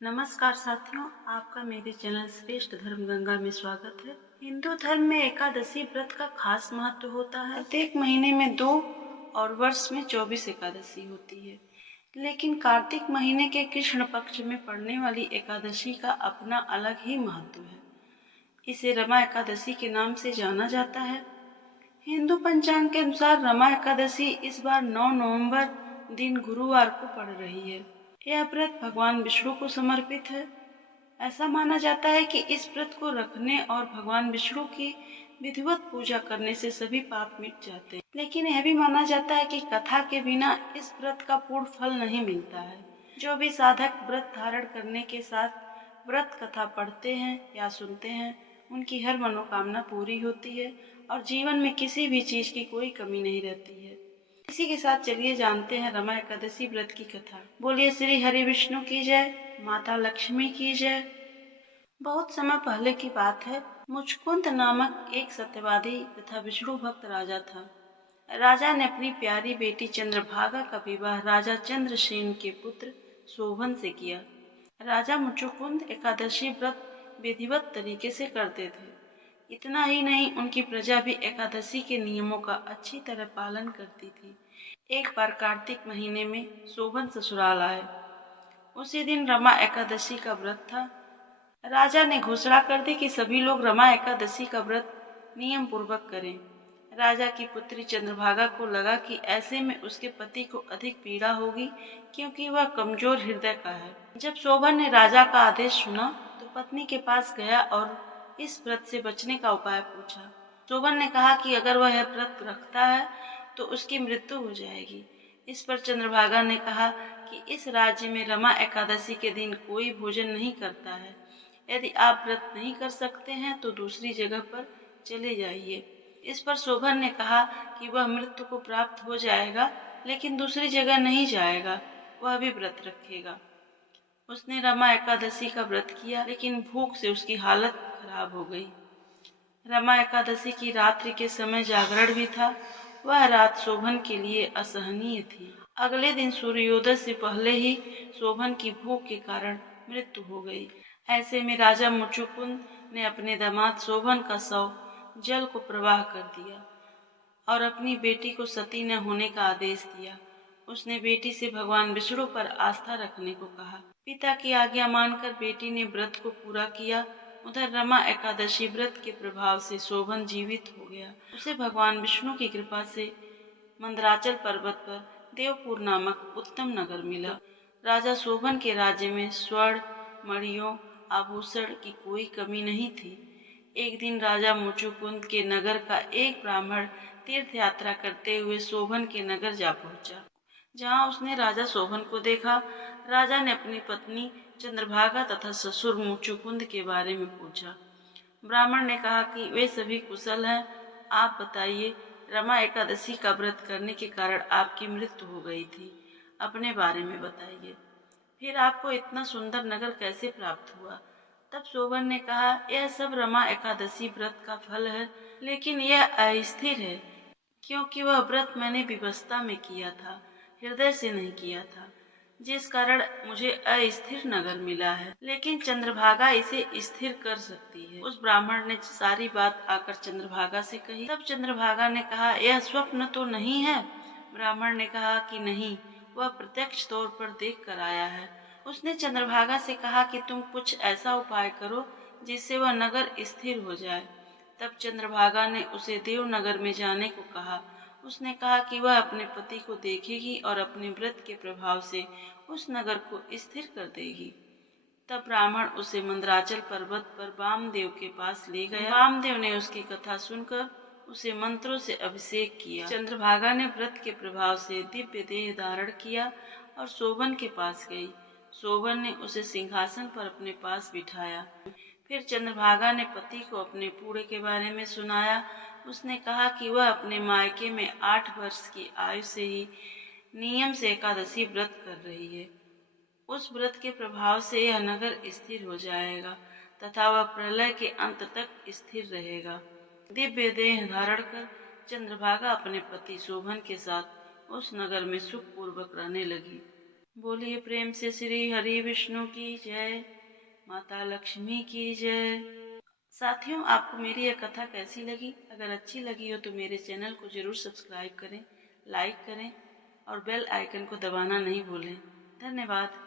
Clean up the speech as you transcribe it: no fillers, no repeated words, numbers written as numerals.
नमस्कार साथियों, आपका मेरे चैनल श्रेष्ठ धर्म गंगा में स्वागत है। हिंदू धर्म में एकादशी व्रत का खास महत्व होता है। प्रत्येक महीने में 2 और वर्ष में 24 एकादशी होती है, लेकिन कार्तिक महीने के कृष्ण पक्ष में पड़ने वाली एकादशी का अपना अलग ही महत्व है। इसे रमा एकादशी के नाम से जाना जाता है। हिंदू पंचांग के अनुसार रमा एकादशी इस बार 9 नवंबर दिन गुरुवार को पड़ रही है। यह व्रत भगवान विष्णु को समर्पित है। ऐसा माना जाता है कि इस व्रत को रखने और भगवान विष्णु की विधिवत पूजा करने से सभी पाप मिट जाते हैं। लेकिन यह भी माना जाता है कि कथा के बिना इस व्रत का पूर्ण फल नहीं मिलता है। जो भी साधक व्रत धारण करने के साथ व्रत कथा पढ़ते हैं या सुनते हैं, उनकी हर मनोकामना पूरी होती है और जीवन में किसी भी चीज की कोई कमी नहीं रहती है। इसी के साथ चलिए जानते हैं रमा एकादशी व्रत की कथा। बोलिए श्री हरि विष्णु की जय, माता लक्ष्मी की जय। बहुत समय पहले की बात है। मुचकुंद नामक एक सत्यवादी तथा विष्णु भक्त राजा था। राजा ने अपनी प्यारी बेटी चंद्रभागा का विवाह राजा चंद्रसेन के पुत्र शोभन से किया। राजा मुचकुंद एकादशी व्रत विधिवत तरीके से करते थे। इतना ही नहीं, उनकी प्रजा भी एकादशी के नियमों का अच्छी तरह पालन करती थी। एक बार कार्तिक महीने में शोभन ससुराल आए। उसी दिन रमा एकादशी का व्रत था। राजा ने घोषणा कर दी कि सभी लोग रमा एकादशी का व्रत नियम पूर्वक करें। राजा की पुत्री चंद्रभागा को लगा कि ऐसे में उसके पति को अधिक पीड़ा होगी, क्योंकि वह कमजोर हृदय का है। जब शोभन ने राजा का आदेश सुना तो पत्नी के पास गया और इस व्रत से बचने का उपाय पूछा। शोभन ने कहा कि अगर वह यह व्रत रखता है तो उसकी मृत्यु हो जाएगी। इस पर चंद्रभागा ने कहा कि इस राज्य में रमा एकादशी के दिन कोई भोजन नहीं करता है। यदि आप व्रत नहीं कर सकते हैं तो दूसरी जगह पर चले जाइए। इस पर शोभन ने कहा कि वह मृत्यु को प्राप्त हो जाएगा, लेकिन दूसरी जगह नहीं जाएगा, वह भी व्रत रखेगा। उसने रमा एकादशी का व्रत किया, लेकिन भूख से उसकी हालत खराब हो गई। रमा एकादशी की रात्रि के समय जागरण भी था। वह रात शोभन के लिए असहनीय थी। अगले दिन सूर्योदय से पहले ही शोभन की भूख के कारण मृत्यु हो गई। ऐसे में राजा मुचुकुंद ने अपने दामाद शोभन का शव जल को प्रवाह कर दिया और अपनी बेटी को सती न होने का आदेश दिया। उसने बेटी से भगवान विष्णु पर आस्था रखने को कहा। पिता की आज्ञा मानकर बेटी ने व्रत को पूरा किया। उधर रमा एकादशी व्रत के प्रभाव से शोभन जीवित हो गया। उसे भगवान विष्णु की कृपा से मंदराचल पर्वत पर देवपुर नामक उत्तम नगर मिला। राजा शोभन के राज्य में स्वर्ण, मणियों, आभूषण की कोई कमी नहीं थी। एक दिन राजा मुचुकुंद के नगर का एक ब्राह्मण तीर्थ यात्रा करते हुए शोभन के नगर जा पहुंचा। जहां उसने राजा शोभन को देखा। राजा ने अपनी पत्नी चंद्रभागा तथा ससुर मुचुकुंद के बारे में पूछा। ब्राह्मण ने कहा कि वे सभी कुशल हैं। आप बताइए, रमा एकादशी का व्रत करने के कारण आपकी मृत्यु हो गई थी, अपने बारे में बताइए। फिर आपको इतना सुंदर नगर कैसे प्राप्त हुआ? तब शोभन ने कहा, यह सब रमा एकादशी व्रत का फल है, लेकिन यह अस्थिर है, क्योंकि वह व्रत मैंने विवस्था में किया था, हृदय से नहीं किया था, जिस कारण मुझे अस्थिर नगर मिला है। लेकिन चंद्रभागा इसे स्थिर कर सकती है। उस ब्राह्मण ने सारी बात आकर चंद्रभागा से कही। तब चंद्रभागा ने कहा, यह स्वप्न तो नहीं है? ब्राह्मण ने कहा कि नहीं, वह प्रत्यक्ष तौर पर देख कर आया है। उसने चंद्रभागा से कहा कि तुम कुछ ऐसा उपाय करो जिससे वह नगर स्थिर हो जाए। तब चंद्रभागा ने उसे देवनगर में जाने को कहा। उसने कहा कि वह अपने पति को देखेगी और अपने व्रत के प्रभाव से उस नगर को स्थिर कर देगी। तब ब्राह्मण उसे मंदराचल पर्वत पर वामदेव के पास ले गया। वामदेव ने उसकी कथा सुनकर उसे मंत्रों से अभिषेक किया। चंद्रभागा ने व्रत के प्रभाव से दिव्य देह धारण किया और शोभन के पास गई। शोभन ने उसे सिंहासन पर अपने पास बिठाया। फिर चंद्रभागा ने पति को अपने पूरे के बारे में सुनाया। उसने कहा कि वह अपने मायके में 8 वर्ष की आयु से ही नियम से एकादशी व्रत कर रही है। उस व्रत के प्रभाव से यह नगर स्थिर हो जाएगा तथा वह प्रलय के अंत तक स्थिर रहेगा। दिव्य देह धारण कर चंद्रभागा अपने पति शोभन के साथ उस नगर में सुखपूर्वक रहने लगी। बोलिए प्रेम से श्री हरि विष्णु की जय, माता लक्ष्मी की जय। साथियों, आपको मेरी यह कथा कैसी लगी? अगर अच्छी लगी हो तो मेरे चैनल को जरूर सब्सक्राइब करें, लाइक करें और बेल आइकन को दबाना नहीं भूलें। धन्यवाद।